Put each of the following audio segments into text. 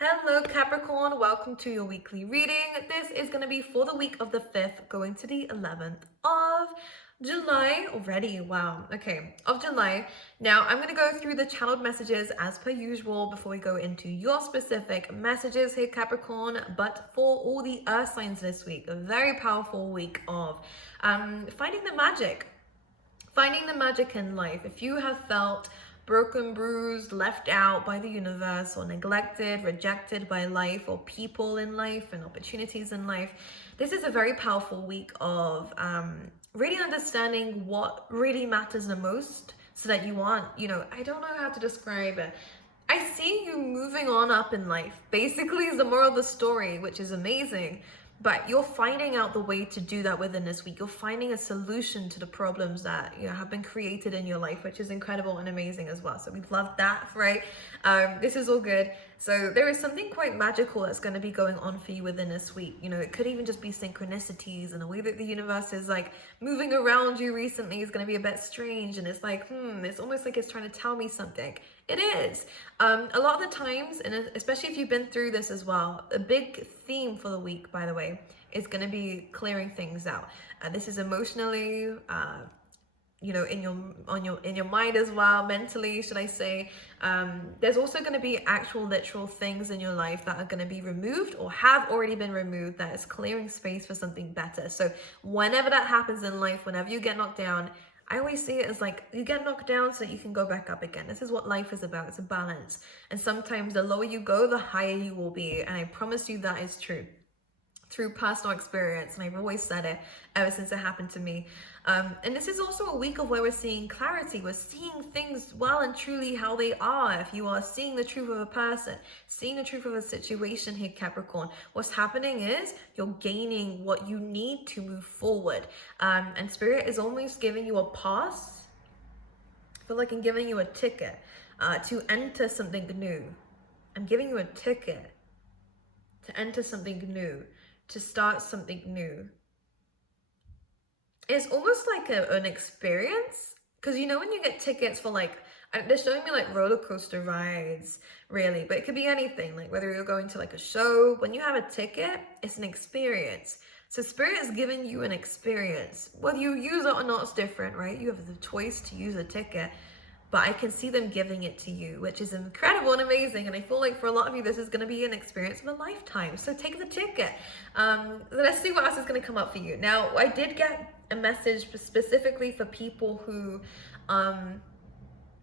Hello Capricorn, welcome to your weekly reading. This is going to be for the week of the 5th going to the 11th of July already. Wow. Okay, of July. Now I'm going to go through the channeled messages as per usual before we go into your specific messages here Capricorn. But for all the earth signs this week, a very powerful week of finding the magic. Finding the magic in life. If you have felt broken, bruised, left out by the universe, or neglected, rejected by life, or people in life, and opportunities in life, this is a very powerful week of really understanding what really matters the most so that you want, I don't know how to describe it. I see you moving on up in life, basically, is the moral of the story, which is amazing. But you're finding out the way to do that within this week. You're finding a solution to the problems that have been created in your life, which is incredible and amazing as well. So we love that, right? This is all good. So there is something quite magical that's going to be going on for you within this week. It could even just be synchronicities, and the way that the universe is like moving around you recently is going to be a bit strange. And it's like, it's almost like it's trying to tell me something. It is. A lot of the times, and especially if you've been through this as well, a big theme for the week, by the way, is going to be clearing things out. This is emotionally, in your mind as well, mentally, should I say. There's also going to be actual literal things in your life that are going to be removed or have already been removed, that is clearing space for something better. So whenever that happens in life, whenever you get knocked down, I always see it as like you get knocked down so you can go back up again. This is what life is about. It's a balance. And sometimes the lower you go, the higher you will be. And I promise you that is true through personal experience. And I've always said it ever since it happened to me. And this is also a week of where we're seeing clarity. We're seeing things well and truly how they are. If you are seeing the truth of a person, seeing the truth of a situation here, Capricorn, what's happening is you're gaining what you need to move forward. And Spirit is almost giving you a pass. I feel like I'm giving you a ticket to enter something new. I'm giving you a ticket to enter something new, to start something new. It's almost like an experience, because when you get tickets for like, they're showing me like roller coaster rides, really, but it could be anything, like whether you're going to like a show. When you have a ticket, it's an experience. So Spirit is giving you an experience. Whether you use it or not is different, right? You have the choice to use a ticket, but I can see them giving it to you, which is incredible and amazing. And I feel like for a lot of you, this is going to be an experience of a lifetime. So take the ticket. Let's see what else is going to come up for you. Now, I did get a message specifically for people who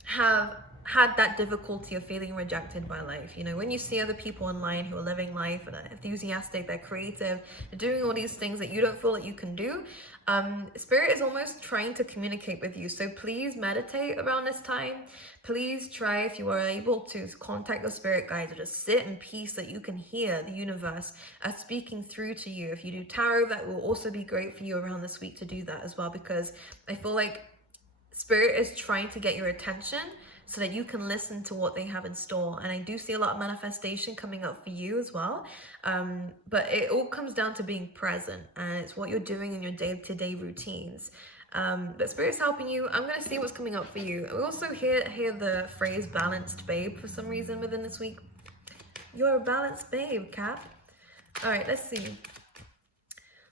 have had that difficulty of feeling rejected by life. When you see other people online who are living life and are enthusiastic, they're creative, they're doing all these things that you don't feel that you can do, Spirit is almost trying to communicate with you. So please meditate around this time. Please try, if you are able, to contact your spirit guides, or just sit in peace that you can hear the universe speaking through to you. If you do tarot, that will also be great for you around this week to do that as well, because I feel like Spirit is trying to get your attention so that you can listen to what they have in store. And I do see a lot of manifestation coming up for you as well. But it all comes down to being present, and it's what you're doing in your day-to-day routines. But Spirit's helping you. I'm going to see what's coming up for you. We also hear the phrase balanced babe for some reason within this week. You're a balanced babe, Cap. All right, let's see.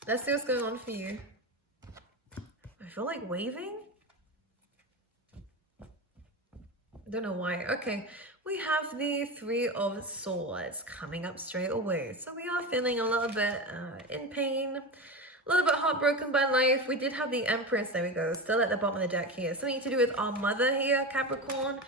Let's see what's going on for you. I feel like waving. Don't know why. Okay, we have the Three of Swords coming up straight away. So we are feeling a little bit in pain, a little bit heartbroken by life. We did have the Empress, there we go, still at the bottom of the deck here. Something to do with our mother here, Capricorn,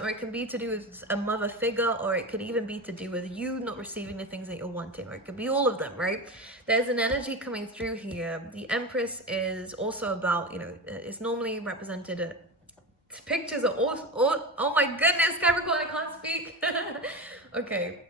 or it can be to do with a mother figure, or it could even be to do with you not receiving the things that you're wanting, or it could be all of them, right? There's an energy coming through here. The Empress is also about, it's normally represented pictures are all oh my goodness, Capricorn, I can't speak. Okay,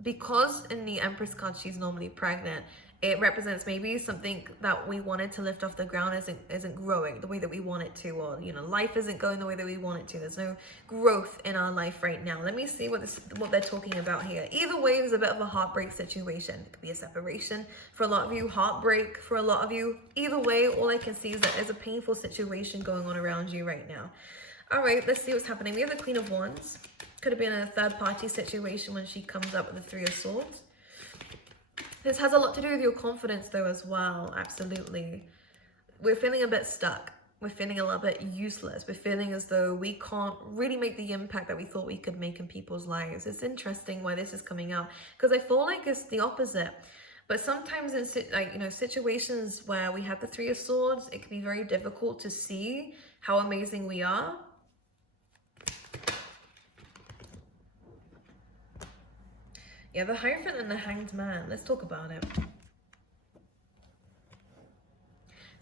because in the Empress card she's normally pregnant, it represents maybe something that we wanted to lift off the ground isn't growing the way that we want it to, or life isn't going the way that we want it to. There's no growth in our life right now. Let me see what they're talking about here. Either way, it's a bit of a heartbreak situation. It could be a separation for a lot of you, heartbreak for a lot of you. Either way, all I can see is that there's a painful situation going on around you right now. All right, let's see what's happening. We have the Queen of Wands. Could have been a third-party situation when she comes up with the Three of Swords. This has a lot to do with your confidence, though, as well. Absolutely. We're feeling a bit stuck. We're feeling a little bit useless. We're feeling as though we can't really make the impact that we thought we could make in people's lives. It's interesting why this is coming out, because I feel like it's the opposite. But sometimes in situations where we have the Three of Swords, it can be very difficult to see how amazing we are. Yeah, the Hierophant and the Hanged Man. Let's talk about it.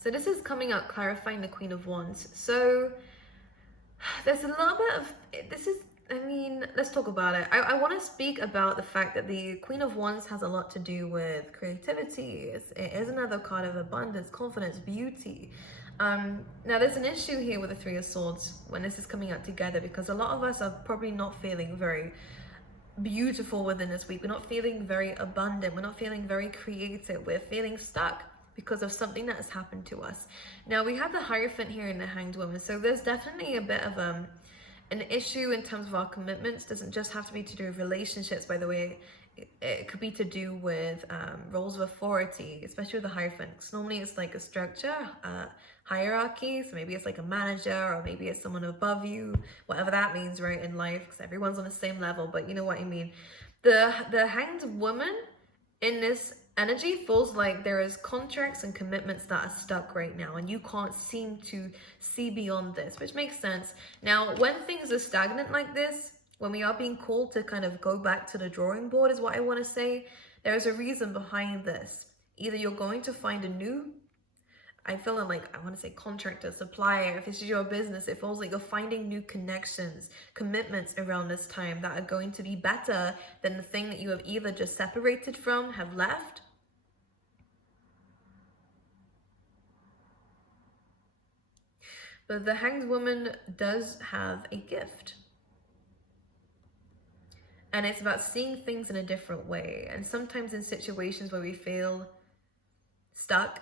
So this is coming out clarifying the Queen of Wands. So there's a little bit of, let's talk about it. I want to speak about the fact that the Queen of Wands has a lot to do with creativity. It is another card of abundance, confidence, beauty. Now there's an issue here with the Three of Swords when this is coming out together, because a lot of us are probably not feeling very beautiful within this week. We're not feeling very abundant. We're not feeling very creative. We're feeling stuck because of something that has happened to us. Now we have the Hierophant here in the Hanged Woman, so there's definitely a bit of an issue in terms of our commitments. Doesn't just have to be to do with relationships, by the way. It could be to do with roles of authority, especially with the Hierophant. Normally it's like a structure, hierarchy, so maybe it's like a manager, or maybe it's someone above you, whatever that means, right, in life, because everyone's on the same level, but you know what I mean. The Hanged Woman in this energy feels like there is contracts and commitments that are stuck right now, and you can't seem to see beyond this, which makes sense. Now, when things are stagnant like this, when we are being called to kind of go back to the drawing board, is what I want to say, there is a reason behind this. Either you're going to find a new, I feel like, I want to say contractor, supplier. If this is your business, it feels like you're finding new connections, commitments around this time that are going to be better than the thing that you have either just separated from, have left. But the Hanged Woman does have a gift. And it's about seeing things in a different way. And sometimes in situations where we feel stuck,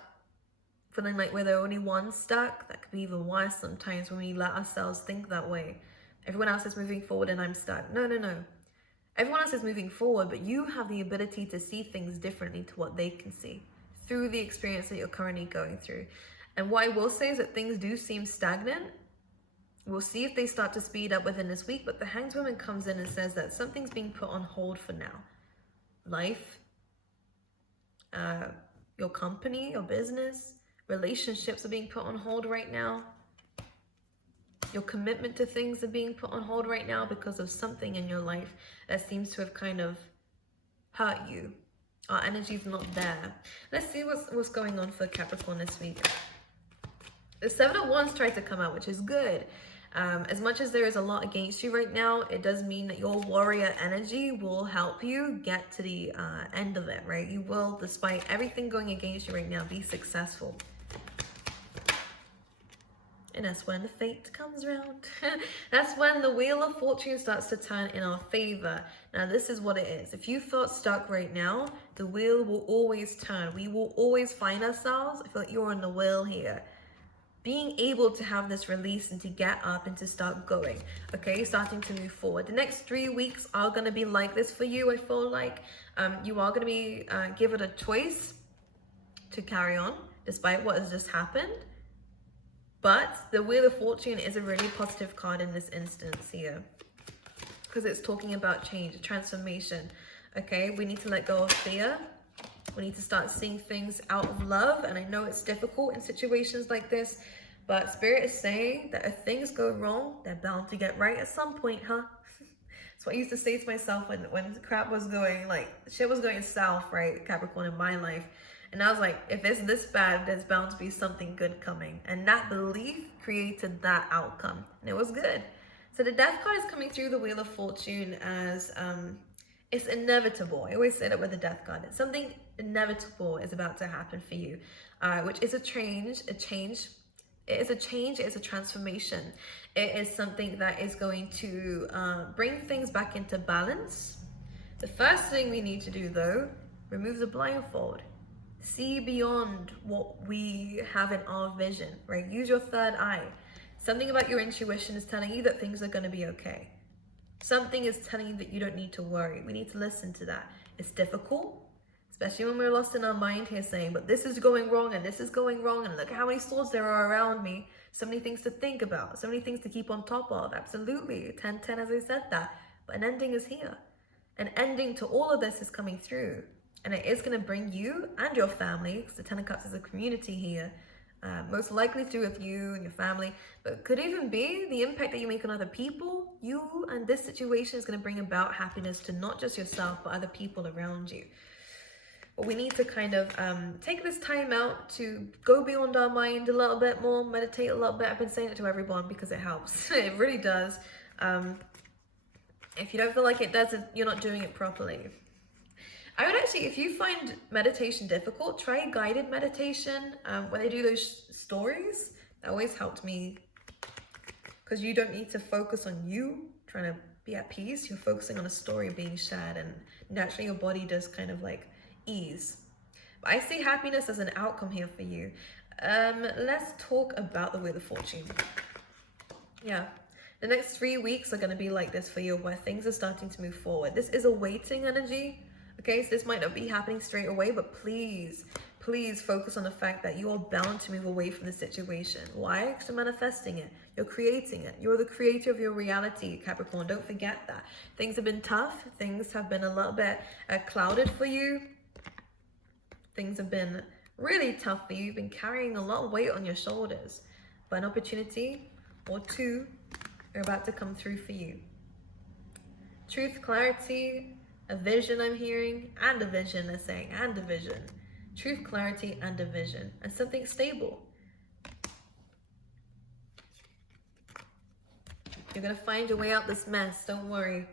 feeling like we're the only ones stuck, that could be even worse sometimes when we let ourselves think that way. Everyone else is moving forward and I'm stuck. No. Everyone else is moving forward, but you have the ability to see things differently to what they can see through the experience that you're currently going through. And what I will say is that things do seem stagnant. We'll see if they start to speed up within this week, but the Hanged Woman comes in and says that something's being put on hold for now. Life, your company, your business, relationships are being put on hold right now. Your commitment to things are being put on hold right now because of something in your life that seems to have kind of hurt you. Our energy's not there. Let's see what's going on for Capricorn this week. The Seven of Wands tried to come out, which is good. As much as there is a lot against you right now, it does mean that your warrior energy will help you get to the end of it, right? You will, despite everything going against you right now, be successful. And that's when the fate comes around. That's when the wheel of fortune starts to turn in our favor. Now, this is what it is. If you felt stuck right now, the wheel will always turn. We will always find ourselves. I feel like you're on the wheel here. Being able to have this release and to get up and to start going, okay, starting to move forward. The next 3 weeks are going to be like this for you. I feel like you are going to be given a choice to carry on despite what has just happened. But the Wheel of Fortune is a really positive card in this instance here, because it's talking about change, transformation. Okay, we need to let go of fear. We need to start seeing things out of love. And I know it's difficult in situations like this, but Spirit is saying that if things go wrong, they're bound to get right at some point, huh? That's what I used to say to myself when crap was going, like, shit was going south, right, Capricorn, in my life. And I was like, if it's this bad, there's bound to be something good coming. And that belief created that outcome. And it was good. So the Death card is coming through the Wheel of Fortune as it's inevitable. I always say that with the Death card. It's something inevitable is about to happen for you, which is a change. It is a change. It is a transformation. It is something that is going to bring things back into balance. The first thing we need to do, though, remove the blindfold. See beyond what we have in our vision, right? Use your third eye Something about your intuition is telling you that things are going to be okay. Something is telling you that you don't need to worry. We need to listen to that. It's difficult, especially when we're lost in our mind here saying, but this is going wrong and this is going wrong and look how many swords there are around me. So many things to think about, so many things to keep on top of. Absolutely. 10-10 as I said that. But an ending is here. An ending to all of this is coming through. And it is going to bring you and your family, because the Ten of Cups is a community here, most likely through with you and your family, but it could even be the impact that you make on other people. You and this situation is going to bring about happiness to not just yourself, but other people around you. But we need to kind of take this time out to go beyond our mind a little bit more, meditate a little bit. I've been saying it to everyone because it helps. It really does. If you don't feel like it does, you're not doing it properly. I would actually, if you find meditation difficult, try guided meditation. When they do those stories, that always helped me, because you don't need to focus on you trying to be at peace. You're focusing on a story being shared, and naturally your body does kind of like ease. But I see happiness as an outcome here for you. Let's talk about the Wheel of Fortune. Yeah. The next 3 weeks are going to be like this for you, where things are starting to move forward. This is a waiting energy. Okay, so this might not be happening straight away, but please, please focus on the fact that you are bound to move away from the situation. Why? Because you're manifesting it. You're creating it. You're the creator of your reality, Capricorn. Don't forget that. Things have been tough. Things have been a little bit clouded for you. Things have been really tough for you. You've been carrying a lot of weight on your shoulders. But an opportunity or two are about to come through for you. Truth, clarity, a vision I'm hearing, and a vision they're saying, and a vision. Truth, clarity, and a vision. And something stable. You're going to find your way out this mess, don't worry.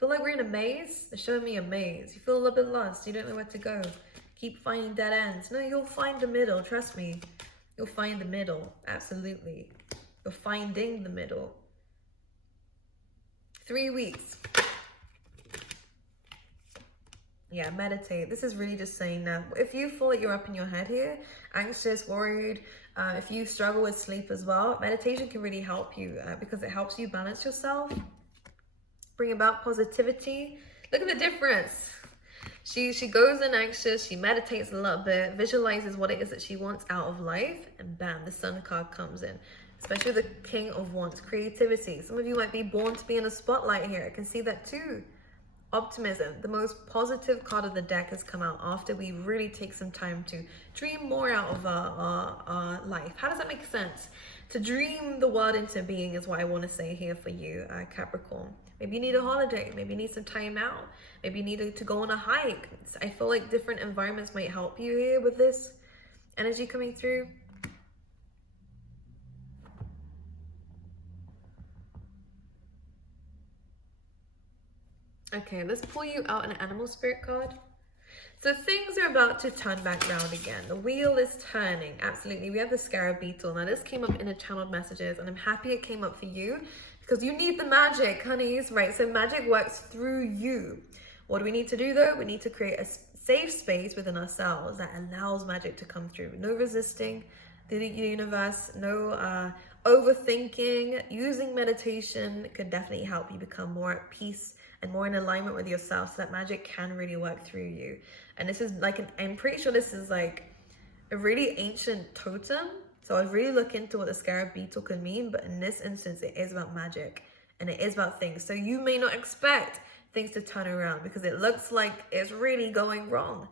Feel like we're in a maze? They're showing me a maze. You feel a little bit lost, you don't know where to go. Keep finding dead ends. No, you'll find the middle, trust me. You'll find the middle, absolutely. You're finding the middle. 3 weeks. Yeah, meditate. This is really just saying that if you feel like you're up in your head here, anxious, worried, if you struggle with sleep as well, meditation can really help you because it helps you balance yourself, bring about positivity. Look at the difference. She goes in anxious, she meditates a little bit, visualizes what it is that she wants out of life, and bam, the Sun card comes in. Especially the King of Wands, creativity. Some of you might be born to be in a spotlight here. I can see that too. Optimism, the most positive card of the deck, has come out after we really take some time to dream more out of our life. How does that make sense? To dream the world into being is what I want to say here for you, Capricorn. Maybe you need a holiday. Maybe you need some time out. Maybe you need to go on a hike. I feel like different environments might help you here with this energy coming through. Okay, let's pull you out an animal spirit card. So things are about to turn back round again. The wheel is turning. Absolutely. We have the scarab beetle. Now this came up in the channeled messages, and I'm happy it came up for you because you need the magic, honeys, right? So magic works through you. What do we need to do though? We need to create a safe space within ourselves that allows magic to come through. No resisting the universe, no overthinking. Using meditation could definitely help you become more at peace and more in alignment with yourself, so that magic can really work through you. And this is like I'm pretty sure this is like a really ancient totem. So I'd really look into what the scarab beetle could mean, but in this instance, it is about magic and it is about things. So you may not expect things to turn around because it looks like it's really going wrong.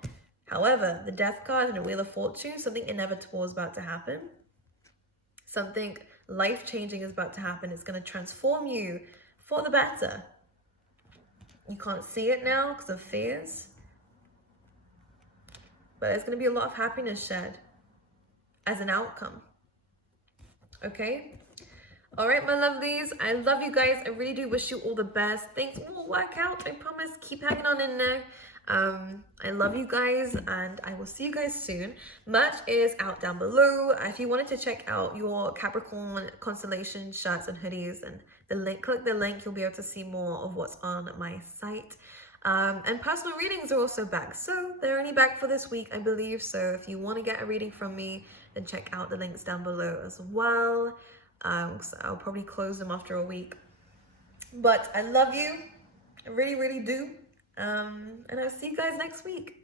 However, the Death card and the Wheel of Fortune, something inevitable is about to happen. Something life-changing is about to happen. It's going to transform you for the better. You can't see it now because of fears. But there's going to be a lot of happiness shared as an outcome. Okay? All right, my lovelies. I love you guys. I really do wish you all the best. Things will work out. I promise. Keep hanging on in there. I love you guys, and I will see you guys soon. Merch is out down below. If you wanted to check out your Capricorn constellation shirts and hoodies, and the link, click the link, you'll be able to see more of what's on my site. And personal readings are also back, so they're only back for this week, I believe. So if you want to get a reading from me, then check out the links down below as well. So I'll probably close them after a week. But I love you. I really, really do. And I'll see you guys next week.